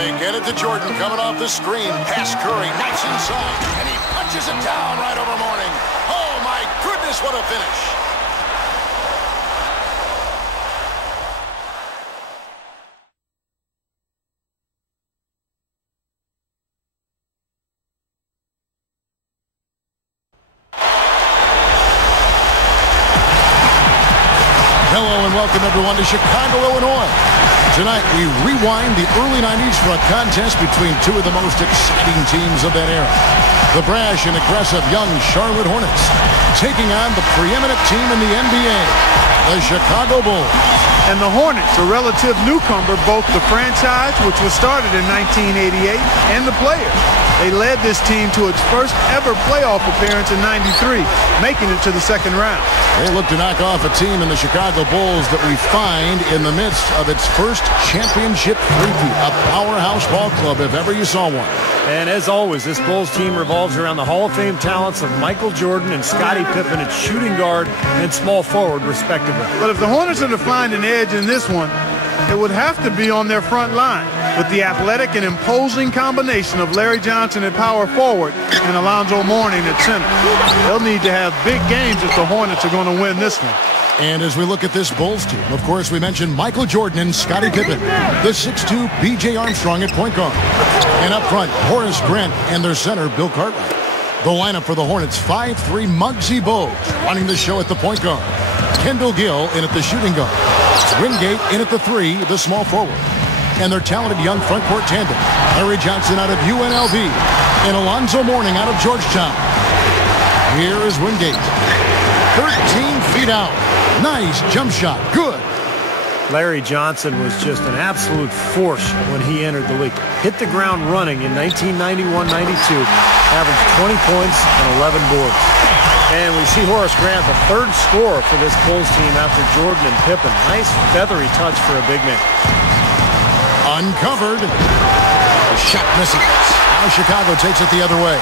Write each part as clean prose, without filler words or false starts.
they get it to Jordan coming off the screen. Pass Curry, nice inside, and he punches it down right over Mourning. Oh, my goodness, what a finish. Hello and welcome everyone to Chicago, Illinois. Tonight we rewind the early 90s for a contest between two of the most exciting teams of that era. The brash and aggressive young Charlotte Hornets taking on the preeminent team in the NBA, the Chicago Bulls. And the Hornets, a relative newcomer, both the franchise, which was started in 1988, and the players. They led this team to its first ever playoff appearance in '93, making it to the second round. They look to knock off a team in the Chicago Bulls that we find in the midst of its first championship three-peat, a powerhouse ball club if ever you saw one. And as always, this Bulls team revolves around the Hall of Fame talents of Michael Jordan and Scottie Pippen at shooting guard and small forward, respectively. But if the Hornets are to find an edge in this one, it would have to be on their front line with the athletic and imposing combination of Larry Johnson at power forward and Alonzo Mourning at center. They'll need to have big games if the Hornets are going to win this one. And as we look at this Bulls team, of course, we mentioned Michael Jordan and Scottie Pippen, the 6'2" B.J. Armstrong at point guard. And up front, Horace Grant and their center, Bill Cartwright. The lineup for the Hornets, 5'3" Muggsy Bogues running the show at the point guard. Kendall Gill in at the shooting guard. Wingate in at the 3, the small forward. And their talented young front court tandem, Larry Johnson out of UNLV and Alonzo Mourning out of Georgetown. Here is Wingate. 13 feet out. Nice jump shot. Good. Larry Johnson was just an absolute force when he entered the league. Hit the ground running in 1991-92. Averaged 20 points and 11 boards. And we see Horace Grant, the third scorer for this Bulls team after Jordan and Pippen. Nice feathery touch for a big man. Uncovered. The shot misses. Now Chicago takes it the other way.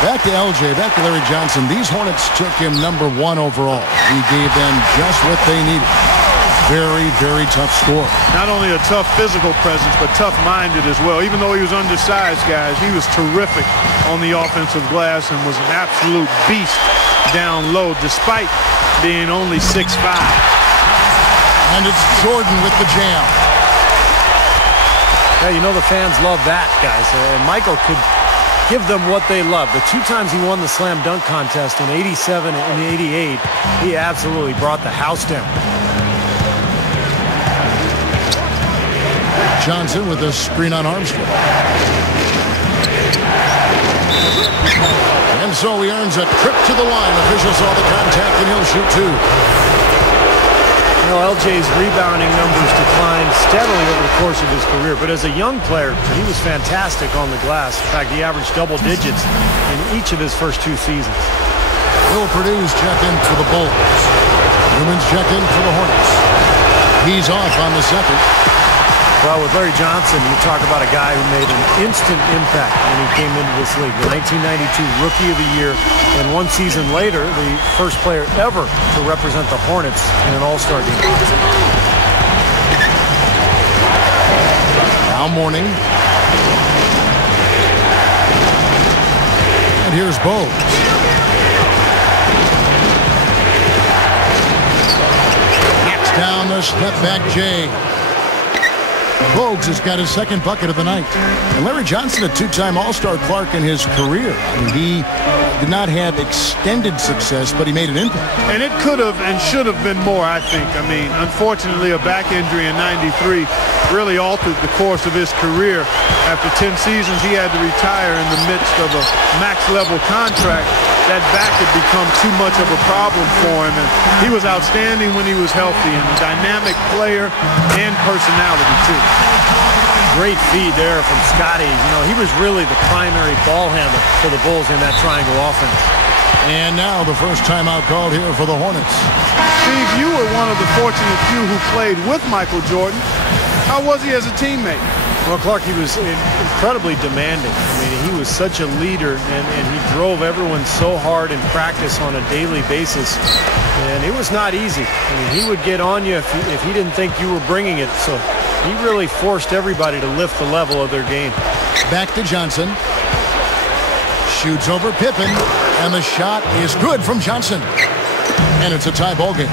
Back to LJ, back to Larry Johnson. These Hornets took him #1 overall. He gave them just what they needed. Very, very tough score. Not only a tough physical presence, but tough-minded as well. Even though he was undersized, guys, he was terrific on the offensive glass and was an absolute beast down low, despite being only 6'5". And it's Jordan with the jam. Yeah, you know the fans love that, guys. And Michael could give them what they love. The 2 times he won the slam dunk contest in '87 and '88, he absolutely brought the house down. Johnson with a screen on Armstrong. And so he earns a trip to the line. Officials saw the contact and he'll shoot 2. You know, LJ's rebounding numbers declined steadily over the course of his career, but as a young player, he was fantastic on the glass. In fact, he averaged double digits in each of his first 2 seasons. Will Purdue's check in for the Bulls. Newman's check in for the Hornets. He's off on the second. Well, with Larry Johnson, you talk about a guy who made an instant impact when he came into this league. The 1992 Rookie of the Year, and 1 season later, the first player ever to represent the Hornets in an All-Star game. Now Mourning. And here's Bogues. Knocks down the step-back J. Bogues has got his second bucket of the night. And Larry Johnson, a 2-time All-Star Clark in his career. I mean, he did not have extended success, but he made an impact. And it could have and should have been more, I think. I mean, unfortunately, a back injury in '93 really altered the course of his career. After 10 seasons, he had to retire in the midst of a max-level contract. That back had become too much of a problem for him, and he was outstanding when he was healthy, and a dynamic player and personality, too. Great feed there from Scottie. You know, he was really the primary ball handler for the Bulls in that triangle offense. And now the first timeout called here for the Hornets. Steve, you were one of the fortunate few who played with Michael Jordan. How was he as a teammate? Well, Clark, he was incredibly demanding. I mean, he was such a leader, and he drove everyone so hard in practice on a daily basis. And it was not easy. I mean, he would get on you if he didn't think you were bringing it. So He really forced everybody to lift the level of their game. Back to Johnson. Shoots over Pippen, and the shot is good from Johnson. And it's a tie ball game.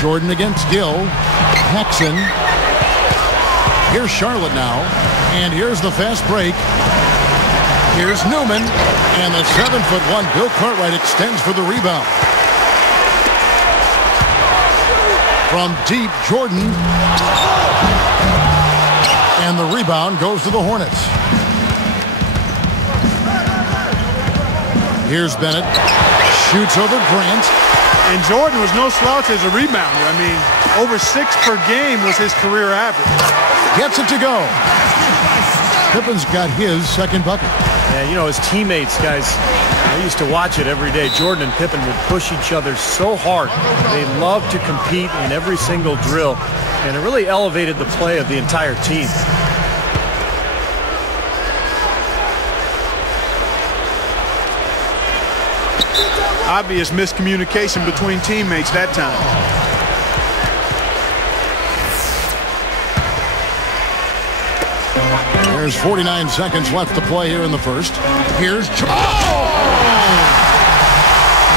Jordan against Gill. Paxson. Here's Charlotte now. And here's the fast break. Here's Newman. And the 7'1" Bill Cartwright extends for the rebound. From deep, Jordan. And the rebound goes to the Hornets. Here's Bennett. Shoots over Grant. And Jordan was no slouch as a rebounder. I mean, over 6 per game was his career average. Gets it to go. Pippen's got his second bucket. And, you know, his teammates, guys, I used to watch it every day. Jordan and Pippen would push each other so hard. They loved to compete in every single drill, and it really elevated the play of the entire team. Obvious miscommunication between teammates that time. There's 49 seconds left to play here in the first. Here's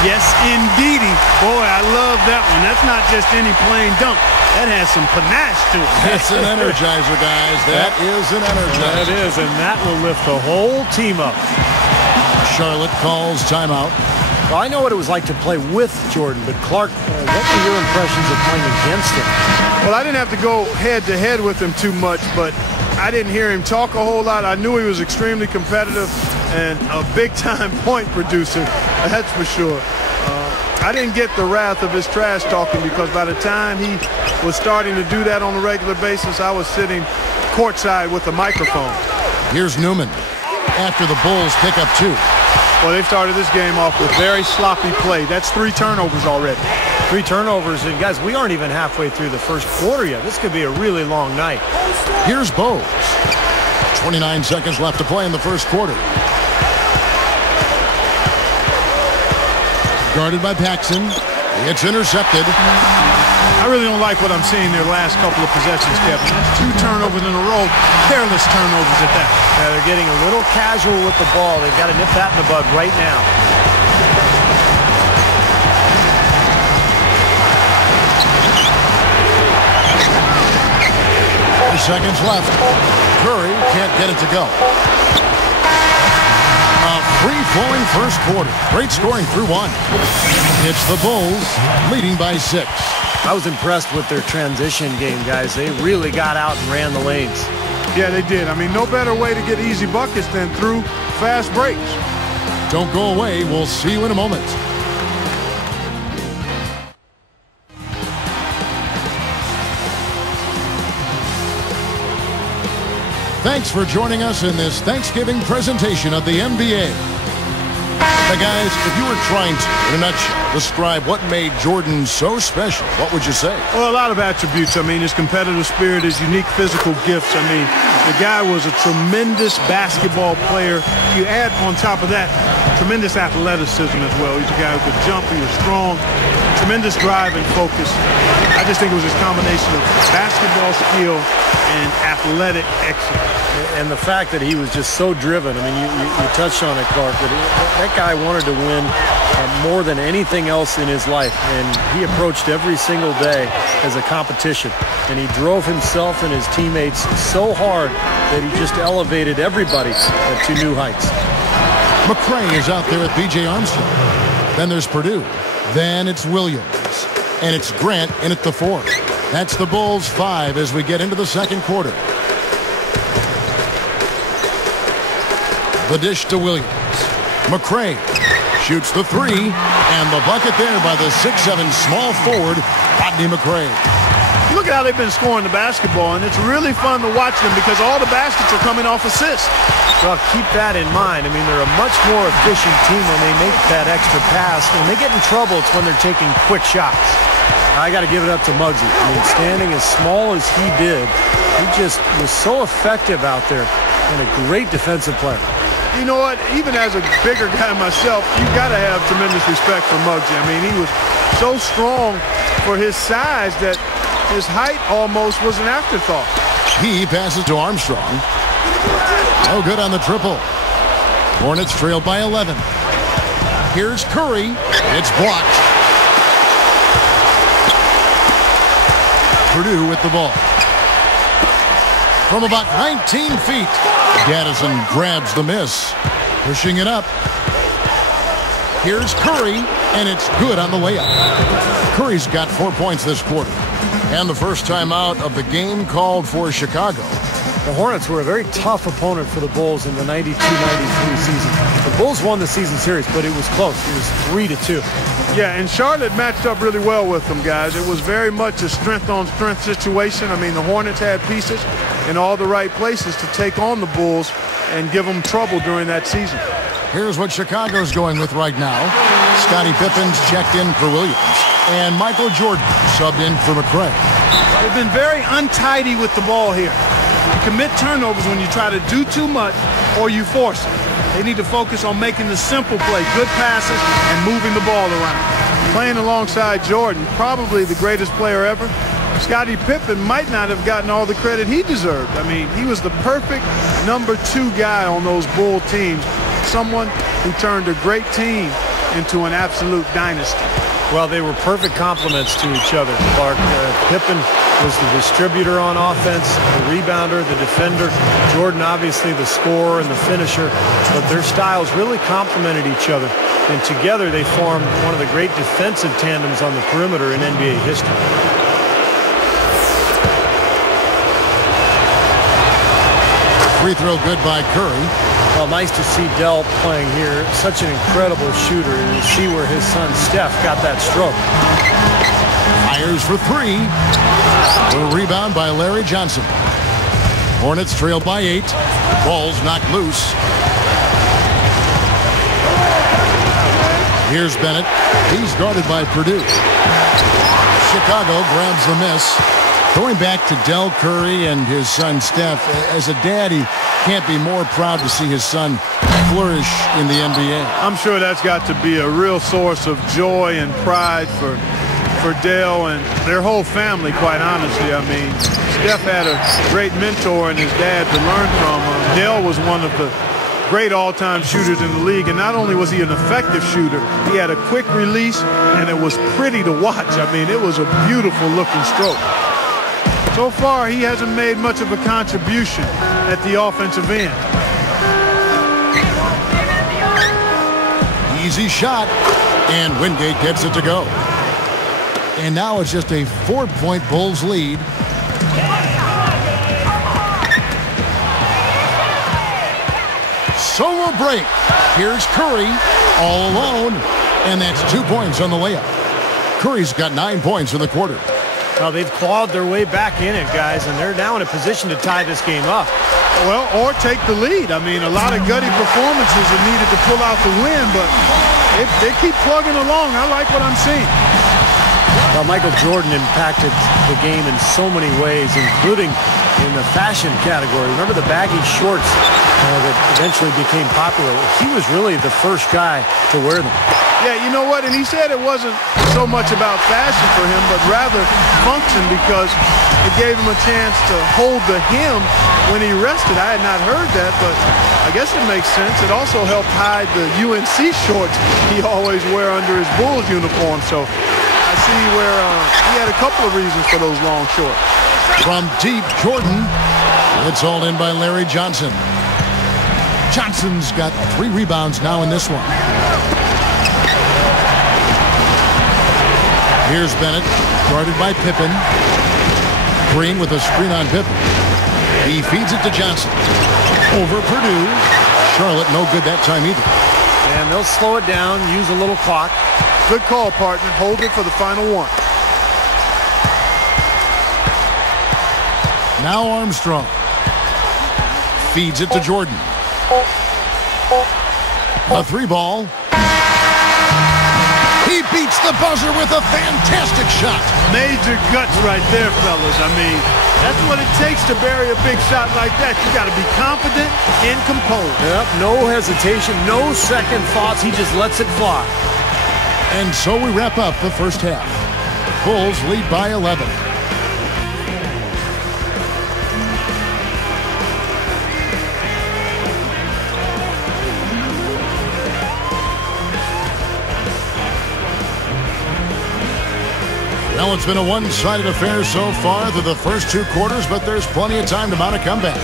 Yes, indeedy. Boy, I love that one. That's not just any plain dunk. That has some panache to it. That's an energizer, guys. That is an energizer. That is, and that will lift the whole team up. Charlotte calls timeout. Well, I know what it was like to play with Jordan, but Clark, what were your impressions of playing against him? Well, I didn't have to go head-to-head with him too much, but I didn't hear him talk a whole lot. I knew he was extremely competitive and a big-time point producer, that's for sure. I didn't get the wrath of his trash talking because by the time he was starting to do that on a regular basis, I was sitting courtside with a microphone. Here's Newman after the Bulls pick up 2. Well, they've started this game off with very sloppy play. That's 3 turnovers already. 3 turnovers, and guys, we aren't even halfway through the first quarter yet. This could be a really long night. Here's Bose. 29 seconds left to play in the first quarter. Guarded by Paxson. It's intercepted. I really don't like what I'm seeing their last couple of possessions, Kevin. That's 2 turnovers in a row. Careless turnovers at that. Yeah, they're getting a little casual with the ball. They've got to nip that in the bud right now. Seconds left. Curry can't get it to go. A free-flowing first quarter. Great scoring through 1. It's the Bulls leading by 6. I was impressed with their transition game, guys. They really got out and ran the lanes. Yeah, they did. I mean, no better way to get easy buckets than through fast breaks. Don't go away. We'll see you in a moment. Thanks for joining us in this Thanksgiving presentation of the NBA. Now, guys, if you were trying to, in a nutshell, describe what made Jordan so special, what would you say? Well, a lot of attributes. I mean, his competitive spirit, his unique physical gifts. I mean, the guy was a tremendous basketball player. You add on top of that, tremendous athleticism as well. He's a guy who could jump. He was strong. Tremendous drive and focus. I just think it was his combination of basketball skill and athletic excellence. And the fact that he was just so driven. I mean, you touched on it, Clark, that guy wanted to win more than anything else in his life. And he approached every single day as a competition. And he drove himself and his teammates so hard that he just elevated everybody to new heights. McCray is out there at B.J. Armstrong. Then there's Purdue. Then it's Williams. And it's Grant in at the 4. That's the Bulls 5 as we get into the second quarter. The dish to Williams. McCray shoots the 3. And the bucket there by the 6'7" small forward, Rodney McCray. Look at how they've been scoring the basketball, and it's really fun to watch them because all the baskets are coming off assists. Well, keep that in mind. I mean, they're a much more efficient team when they make that extra pass. When they get in trouble, it's when they're taking quick shots. I got to give it up to Muggsy. I mean, standing as small as he did, he just was so effective out there and a great defensive player. You know what? Even as a bigger guy myself, you got to have tremendous respect for Muggsy. I mean, he was so strong for his size that his height almost was an afterthought. He passes to Armstrong. No good on the triple. Hornets trailed by 11. Here's Curry. It's blocked. Purdue with the ball. From about 19 feet, Gaddison grabs the miss. Pushing it up. Here's Curry, and it's good on the layup. Curry's got 4 points this quarter. And the first time out of the game called for Chicago. The Hornets were a very tough opponent for the Bulls in the 92-93 season. The Bulls won the season series, but it was close. It was 3-2. Yeah, and Charlotte matched up really well with them, guys. It was very much a strength-on-strength situation. I mean, the Hornets had pieces in all the right places to take on the Bulls and give them trouble during that season. Here's what Chicago's going with right now. Scottie Pippen's checked in for Williams, and Michael Jordan subbed in for McRae. They've been very untidy with the ball here. You commit turnovers when you try to do too much or you force it. They need to focus on making the simple play, good passes, and moving the ball around. Playing alongside Jordan, probably the greatest player ever, Scottie Pippen might not have gotten all the credit he deserved. I mean, he was the perfect #2 guy on those Bull teams, someone who turned a great team into an absolute dynasty. Well, they were perfect complements to each other, Clark. Pippen was the distributor on offense, the rebounder, the defender. Jordan, obviously, the scorer and the finisher. But their styles really complemented each other. And together, they formed one of the great defensive tandems on the perimeter in NBA history. Free throw good by Curry. Well, nice to see Dell playing here. Such an incredible shooter. And you see where his son Steph got that stroke. Fires for 3. The rebound by Larry Johnson. Hornets trail by 8. Ball's knocked loose. Here's Bennett. He's guarded by Purdue. Chicago grabs the miss. Going back to Del Curry and his son Steph, as a dad, he can't be more proud to see his son flourish in the NBA. I'm sure that's got to be a real source of joy and pride for Dell and their whole family, quite honestly. I mean, Steph had a great mentor in his dad to learn from. Dell was one of the great all-time shooters in the league, and not only was he an effective shooter, he had a quick release, and it was pretty to watch. I mean, it was a beautiful-looking stroke. So far, he hasn't made much of a contribution at the offensive end. Easy shot, and Wingate gets it to go. And now it's just a 4-point Bulls lead. Solo break. Here's Curry all alone, and that's 2 points on the layup. Curry's got 9 points in the quarter. Well, they've clawed their way back in it, guys, and they're now in a position to tie this game up. Well, or take the lead. I mean, a lot of gutty performances are needed to pull out the win, but they keep plugging along. I like what I'm seeing. Well, Michael Jordan impacted the game in so many ways, including in the fashion category. Remember the baggy shorts that eventually became popular? He was really the first guy to wear them. Yeah, you know what? And he said it wasn't so much about fashion for him, but rather function, because it gave him a chance to hold the hem when he rested. I had not heard that, but I guess it makes sense. It also helped hide the UNC shorts he always wear under his Bulls uniform. So I see where he had a couple of reasons for those long shorts. From deep, Jordan. It's all in by Larry Johnson. Johnson's got 3 rebounds now in this one. Here's Bennett, guarded by Pippen. Green with a screen on Pippen. He feeds it to Johnson. Over Purdue. Charlotte no good that time either. And they'll slow it down, use a little clock. Good call, partner. Hold it for the final one. Now Armstrong. Feeds it to Jordan. A 3 ball. He beats hits the buzzer with a fantastic shot. Major guts right there, fellas. I mean, that's what it takes to bury a big shot like that. You got to be confident and composed. Yep, no hesitation, no second thoughts. He just lets it fly. And so we wrap up the first half. Bulls lead by 11. Well, it's been a one-sided affair so far through the first two quarters, but there's plenty of time to mount a comeback.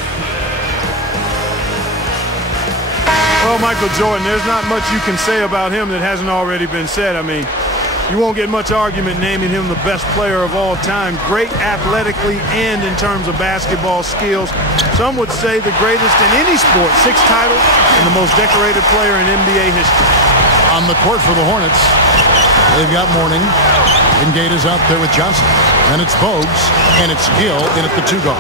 Well, Michael Jordan, there's not much you can say about him that hasn't already been said. I mean, you won't get much argument naming him the best player of all time. Great athletically and in terms of basketball skills. Some would say the greatest in any sport. 6 titles and the most decorated player in NBA history. On the court for the Hornets, they've got Mourning. Gate is out there with Johnson. And it's Bogues, and it's Gill in at the 2 guard.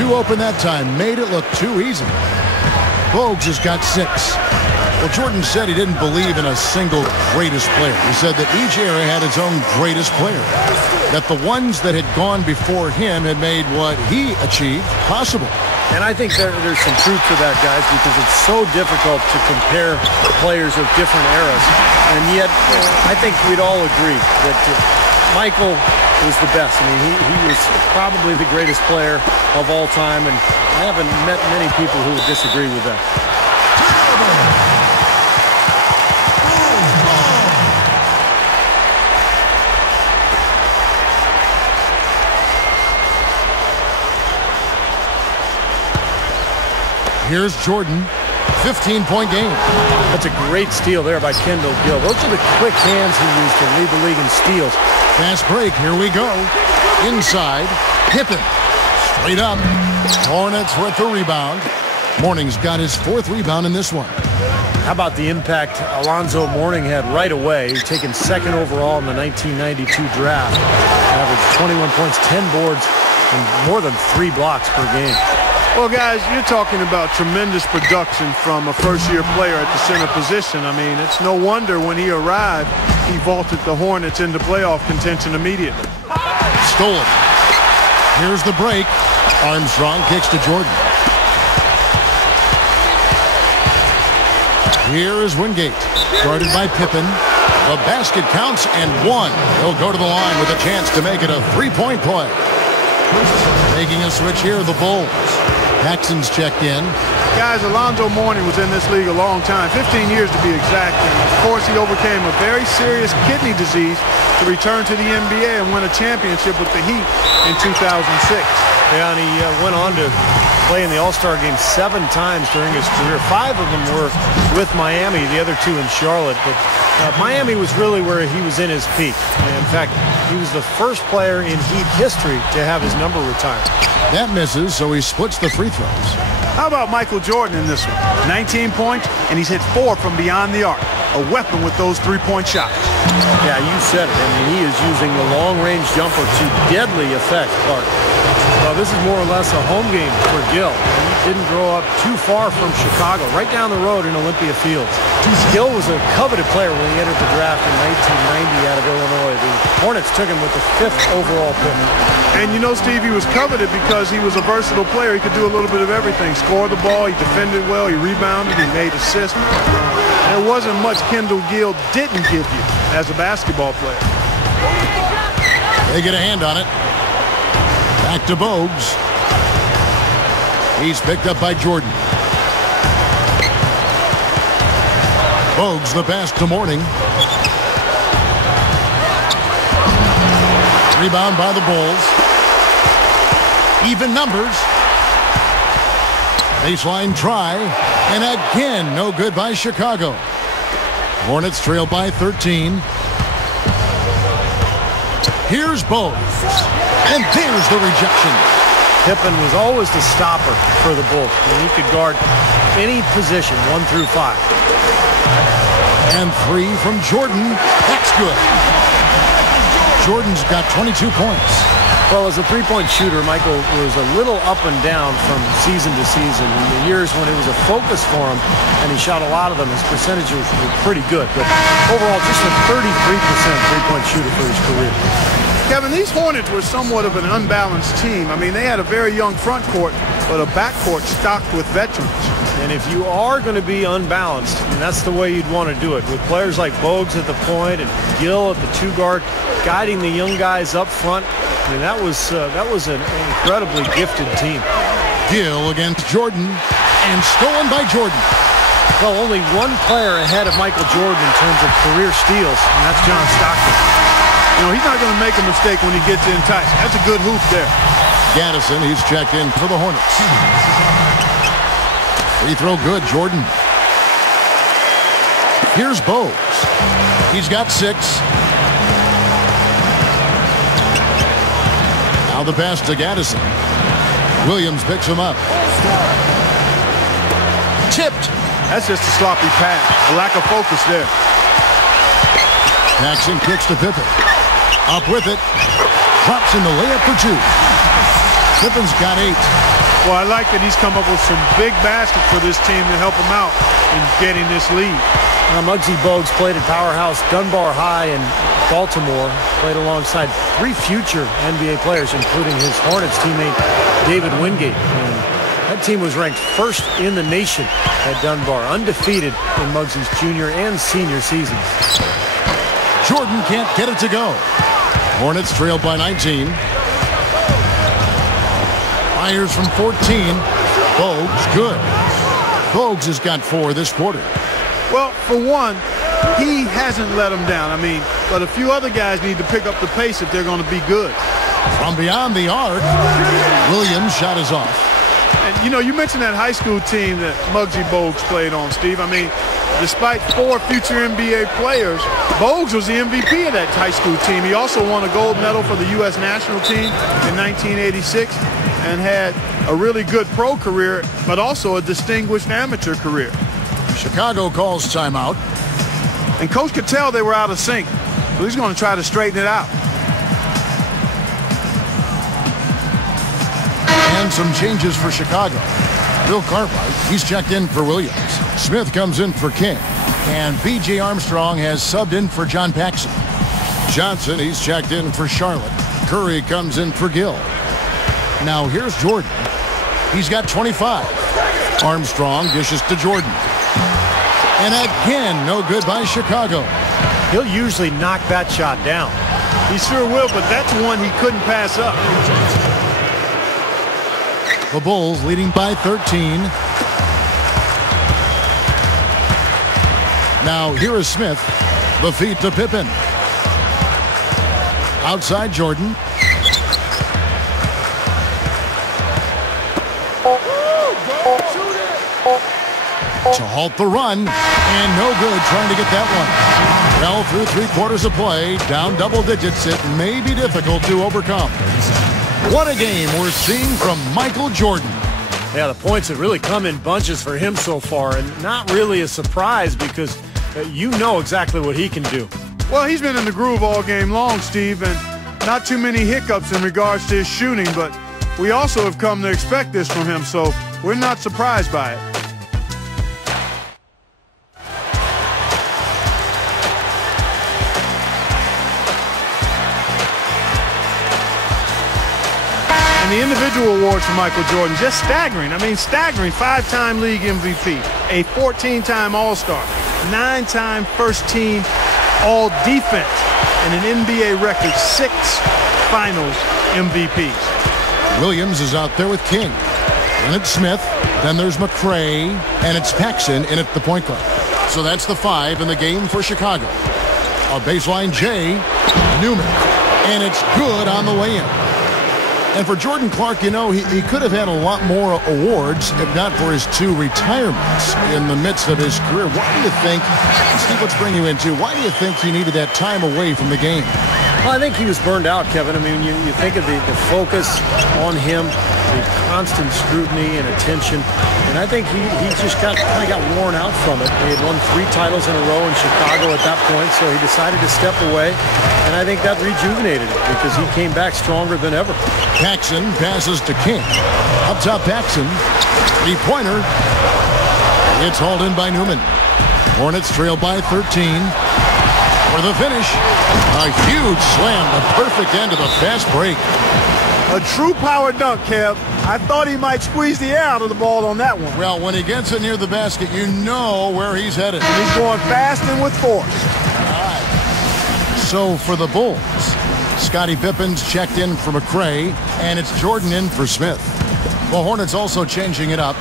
2 open that time, made it look too easy. Bogues has got 6. Well, Jordan said he didn't believe in a single greatest player. He said that each era had its own greatest player. That the ones that had gone before him had made what he achieved possible. And I think there's some truth to that, guys, because it's so difficult to compare players of different eras. And yet, I think we'd all agree that Michael was the best. I mean, he was probably the greatest player of all time, and I haven't met many people who would disagree with that. Here's Jordan, 15-point game. That's a great steal there by Kendall Gill. Those are the quick hands he used to lead the league in steals. Fast break, here we go. Inside, Pippen. Straight up. Hornets with the rebound. Mourning's got his 4th rebound in this one. How about the impact Alonzo Mourning had right away? He was taken 2nd overall in the 1992 draft. Averaged 21 points, 10 boards, and more than 3 blocks per game. Well, guys, you're talking about tremendous production from a first-year player at the center position. I mean, it's no wonder when he arrived, he vaulted the Hornets into playoff contention immediately. Stolen. Here's the break. Armstrong kicks to Jordan. Here is Wingate, guarded by Pippen. The basket counts and 1. He'll go to the line with a chance to make it a 3-point play. Making a switch here, the Bulls. Paxson's checked in. Guys, Alonzo Mourning was in this league a long time, 15 years to be exact. And of course, he overcame a very serious kidney disease to return to the NBA and win a championship with the Heat in 2006. Yeah, and he went on to play in the All-Star game 7 times during his career. 5 of them were with Miami, the other 2 in Charlotte. But Miami was really where he was in his peak. And in fact, he was the first player in Heat history to have his number retired. That misses, so he splits the free throws. How about Michael Jordan in this one? 19 points, and he's hit 4 from beyond the arc. A weapon with those 3-point shots. Yeah, you said it. I mean, he is using the long-range jumper to deadly effect, Clark. Well, this is more or less a home game for Gill. He didn't grow up too far from Chicago, right down the road in Olympia Fields. Gill was a coveted player when he entered the draft in 1990 out of Illinois. The Hornets took him with the 5th overall pick. And you know, Steve, he was coveted because he was a versatile player. He could do a little bit of everything. Score the ball, he defended well, he rebounded, he made assists. There wasn't much Kendall Gill didn't give you as a basketball player. They get a hand on it. Back to Bogues. He's picked up by Jordan. Bogues the pass to Mourning. Rebound by the Bulls. Even numbers. Baseline try. And again, no good by Chicago. Hornets trail by 13. Here's Bogues. And there's the rejection. Pippen was always the stopper for the Bulls. He could guard any position, 1 through 5. And 3 from Jordan. That's good. Jordan's got 22 points. Well, as a three-point shooter, Michael was a little up and down from season to season. In the years when it was a focus for him and he shot a lot of them, his percentages were pretty good. But overall, just a 33% three-point shooter for his career. Kevin, these Hornets were somewhat of an unbalanced team. I mean, they had a very young front court, but a backcourt stocked with veterans. And if you are going to be unbalanced, I mean, that's the way you'd want to do it. With players like Bogues at the point and Gill at the two-guard, guiding the young guys up front, I mean, that was an incredibly gifted team. Gill against Jordan, and stolen by Jordan. Well, only one player ahead of Michael Jordan in terms of career steals, and that's John Stockton. You know, he's not going to make a mistake when he gets in tight. That's a good hoop there. Gaddison, he's checked in for the Hornets. Free throw good, Jordan. Here's Bogues. He's got 6. Now the pass to Gaddison. Williams picks him up. Tipped. That's just a sloppy pass. A lack of focus there. Jackson kicks to Pippen. Up with it. Drops in the layup for 2. Pippen's got 8. Well, I like that he's come up with some big baskets for this team to help him out in getting this lead. Muggsy Bogues played at Powerhouse Dunbar High in Baltimore. Played alongside 3 future NBA players, including his Hornets teammate David Wingate. And that team was ranked 1st in the nation at Dunbar, undefeated in Muggsy's junior and senior seasons. Jordan can't get it to go. Hornets trailed by 19. Fires from 14. Bogues, good. Bogues has got 4 this quarter. Well, for one, he hasn't let them down. I mean, but a few other guys need to pick up the pace if they're going to be good. From beyond the arc, Williams' shot is off. And, you know, you mentioned that high school team that Muggsy Bogues played on, Steve. I mean, despite 4 future NBA players, Bogues was the MVP of that high school team. He also won a gold medal for the U.S. national team in 1986 and had a really good pro career, but also a distinguished amateur career. Chicago calls timeout. And Coach could tell they were out of sync, so he's going to try to straighten it out. And some changes for Chicago. Bill Cartwright, he's checked in for Williams. Smith comes in for King. And B.J. Armstrong has subbed in for John Paxson. Johnson, he's checked in for Charlotte. Curry comes in for Gill. Now here's Jordan. He's got 25. Armstrong dishes to Jordan. And again, no good by Chicago. He'll usually knock that shot down. He sure will, but that's one he couldn't pass up. The Bulls leading by 13. Now here is Smith. The feed to Pippen. Outside Jordan. To halt the run, and no good trying to get that one. Well, through 3/4 of play, down double digits, it may be difficult to overcome. What a game we're seeing from Michael Jordan. Yeah, the points have really come in bunches for him so far, and not really a surprise because you know exactly what he can do. Well, he's been in the groove all game long, Steve, and not too many hiccups in regards to his shooting, but we also have come to expect this from him, so we're not surprised by it. And the individual awards for Michael Jordan, just staggering. I mean, staggering. 5-time league MVP, a 14-time All-Star, 9-time first-team All-Defense, and an NBA record 6 Finals MVPs. Williams is out there with King. Then it's Smith. Then there's McRae. And it's Paxson in at the point guard. So that's the 5 in the game for Chicago. A baseline J. Newman. And it's good on the way in. And for Jordan Clark, you know, he could have had a lot more awards if not for his 2 retirements in the midst of his career. Why do you think, Steve, let's bring you into, why do you think he needed that time away from the game? Well, I think he was burned out, Kevin. I mean, you think of the focus on him, the constant scrutiny and attention. And I think he just kind of got worn out from it. He had won 3 titles in a row in Chicago at that point, so he decided to step away. And I think that rejuvenated him because he came back stronger than ever. Paxson passes to King. Up top, Paxson. 3-pointer. It's hauled in by Newman. Hornets trail by 13. For the finish, a huge slam, the perfect end of the fast break. A true power dunk, Kev. I thought he might squeeze the air out of the ball on that one. Well, when he gets it near the basket, you know where he's headed. And he's going fast and with force. All right. So for the Bulls, Scottie Pippen's checked in for McRae, and it's Jordan in for Smith. The Hornets also changing it up.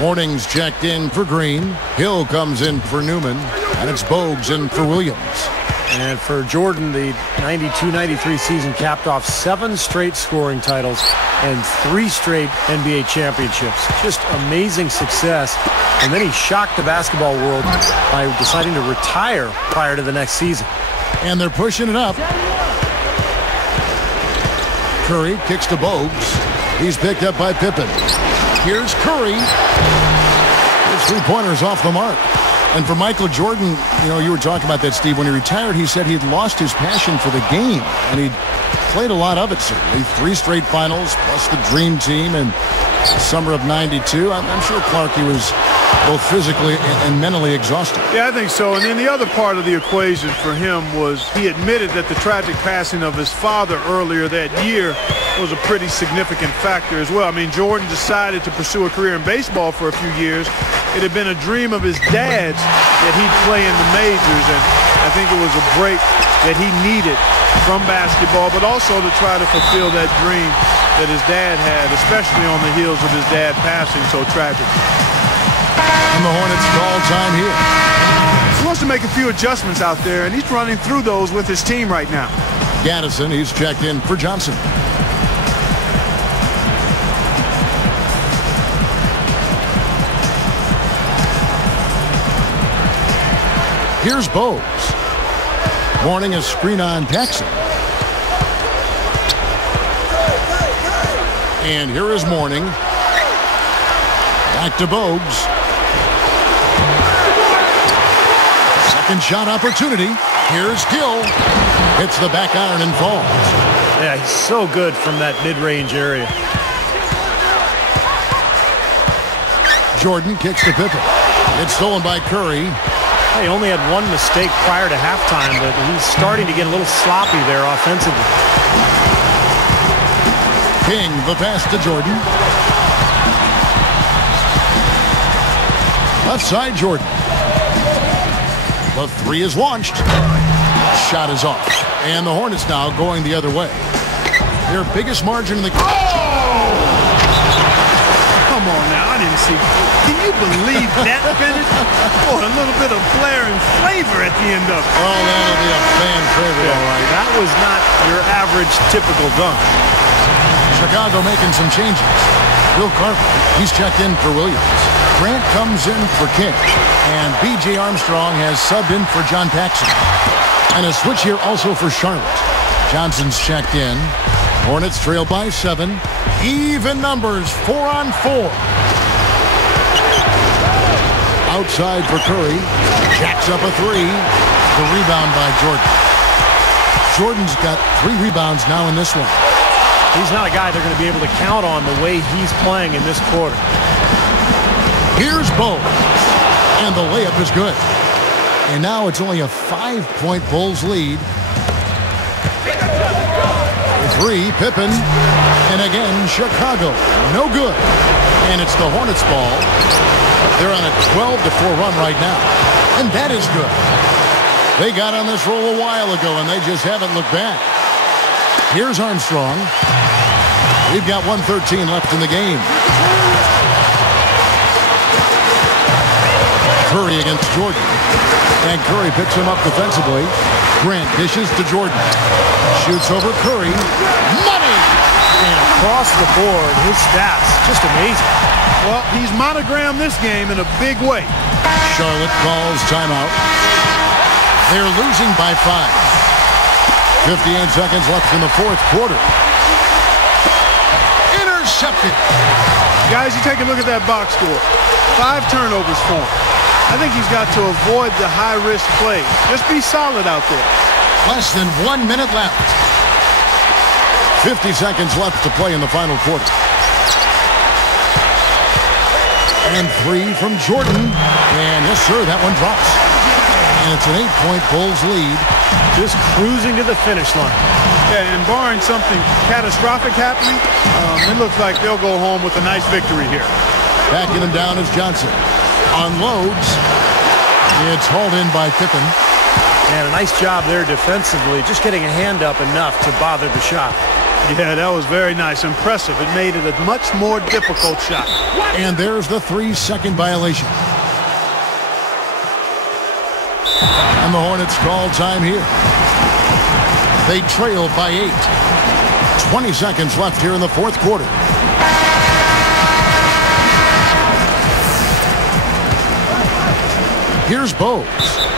Morning's checked in for Green. Hill comes in for Newman, and it's Bogues in for Williams. And for Jordan, the 92-93 season capped off 7 straight scoring titles and 3 straight NBA championships. Just amazing success. And then he shocked the basketball world by deciding to retire prior to the next season. And they're pushing it up. Curry kicks to Bogues. He's picked up by Pippen. Here's Curry. His 3-pointer's off the mark. And for Michael Jordan, you know, you were talking about that, Steve. When he retired, he said he'd lost his passion for the game. And he'd played a lot of it, certainly. 3 straight finals, plus the Dream Team, and the summer of '92. I'm sure Clarkie was both physically and mentally exhausted. Yeah, I think so. And then the other part of the equation for him was he admitted that the tragic passing of his father earlier that year was a pretty significant factor as well. I mean, Jordan decided to pursue a career in baseball for a few years. It had been a dream of his dad's that he'd play in the majors, and I think it was a break that he needed from basketball, but also to try to fulfill that dream that his dad had, especially on the heels of his dad passing so tragically. And the Hornets call time here. He wants to make a few adjustments out there, and he's running through those with his team right now. Gaddison, he's checked in for Johnson. Here's Bogues. Morning a screen on Paxson. And here is Morning. Back to Bogues. Second shot opportunity. Here's Gill. Hits the back iron and falls. Yeah, he's so good from that mid-range area. Jordan kicks to Pippen. It's stolen by Curry. He only had 1 mistake prior to halftime, but he's starting to get a little sloppy there offensively. King, the pass to Jordan. Left side, Jordan. The 3 is launched. Shot is off. And the Hornets now going the other way. Their biggest margin in the... Oh! Come on now, I didn't see. Can you believe that finish? Boy, a little bit of flair and flavor at the end of it. Oh, that'll be a fan favorite, all right. That was not your average typical dunk. Chicago making some changes. Bill Cartwright, he's checked in for Williams. Grant comes in for King. And B.J. Armstrong has subbed in for John Paxson. And a switch here also for Charlotte. Johnson's checked in. Hornets trail by 7. Even numbers, 4-on-4. Outside for Curry. Jacks up a 3. The rebound by Jordan. Jordan's got 3 rebounds now in this one. He's not a guy they're going to be able to count on the way he's playing in this quarter. Here's Bogues. And the layup is good. And now it's only a 5-point Bulls lead. 3, Pippen. And again, Chicago. No good. And it's the Hornets ball. They're on a 12-4 run right now. And that is good. They got on this roll a while ago, and they just haven't looked back. Here's Armstrong. We've got 1:13 left in the game. Curry against Jordan. And Curry picks him up defensively. Grant dishes to Jordan. Shoots over Curry. Money! And across the board, his stats, just amazing. Well, he's monogrammed this game in a big way. Charlotte calls timeout. They're losing by 5. 58 seconds left in the 4th quarter. Intercepted. Guys, you take a look at that box score. 5 turnovers for him. I think he's got to avoid the high-risk plays. Just be solid out there. Less than 1 minute left. 50 seconds left to play in the final quarter. And 3 from Jordan. And yes, sir, that one drops. And it's an 8-point Bulls lead. Just cruising to the finish line. Yeah, and barring something catastrophic happening, it looks like they'll go home with a nice victory here. Backing him down is Johnson. Unloads. It's hauled in by Pippen. And a nice job there defensively, just getting a hand up enough to bother the shot. Yeah, that was very nice. Impressive. It made it a much more difficult shot. And there's the 3-second violation. And the Hornets call time here. They trail by 8. 20 seconds left here in the fourth quarter. Here's Bose.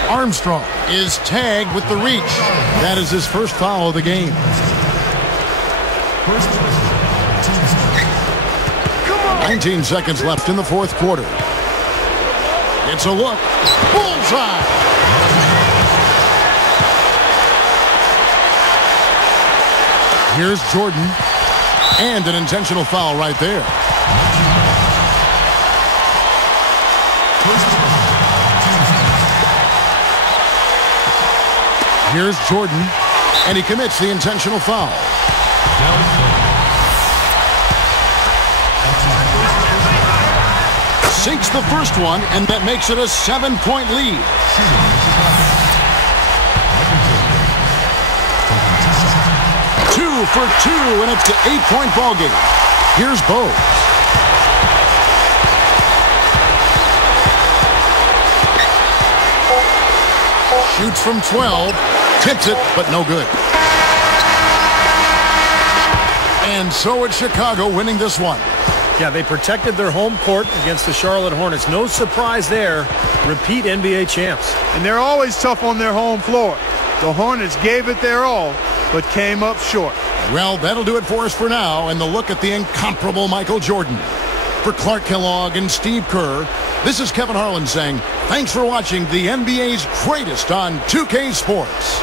Armstrong is tagged with the reach. That is his first foul of the game. 19 seconds left in the fourth quarter. It's a look. Bullseye. Here's Jordan. And an intentional foul right there. Here's Jordan. And he commits the intentional foul. Sinks the first one, and that makes it a 7-point lead. Two for 2, and it's an 8-point ballgame. Here's Bose. Shoots from 12, tips it, but no good. And so it's Chicago winning this one. Yeah, they protected their home court against the Charlotte Hornets. No surprise there. Repeat NBA champs. And they're always tough on their home floor. The Hornets gave it their all, but came up short. Well, that'll do it for us for now, and the look at the incomparable Michael Jordan. For Clark Kellogg and Steve Kerr, this is Kevin Harlan saying, thanks for watching the NBA's greatest on 2K Sports.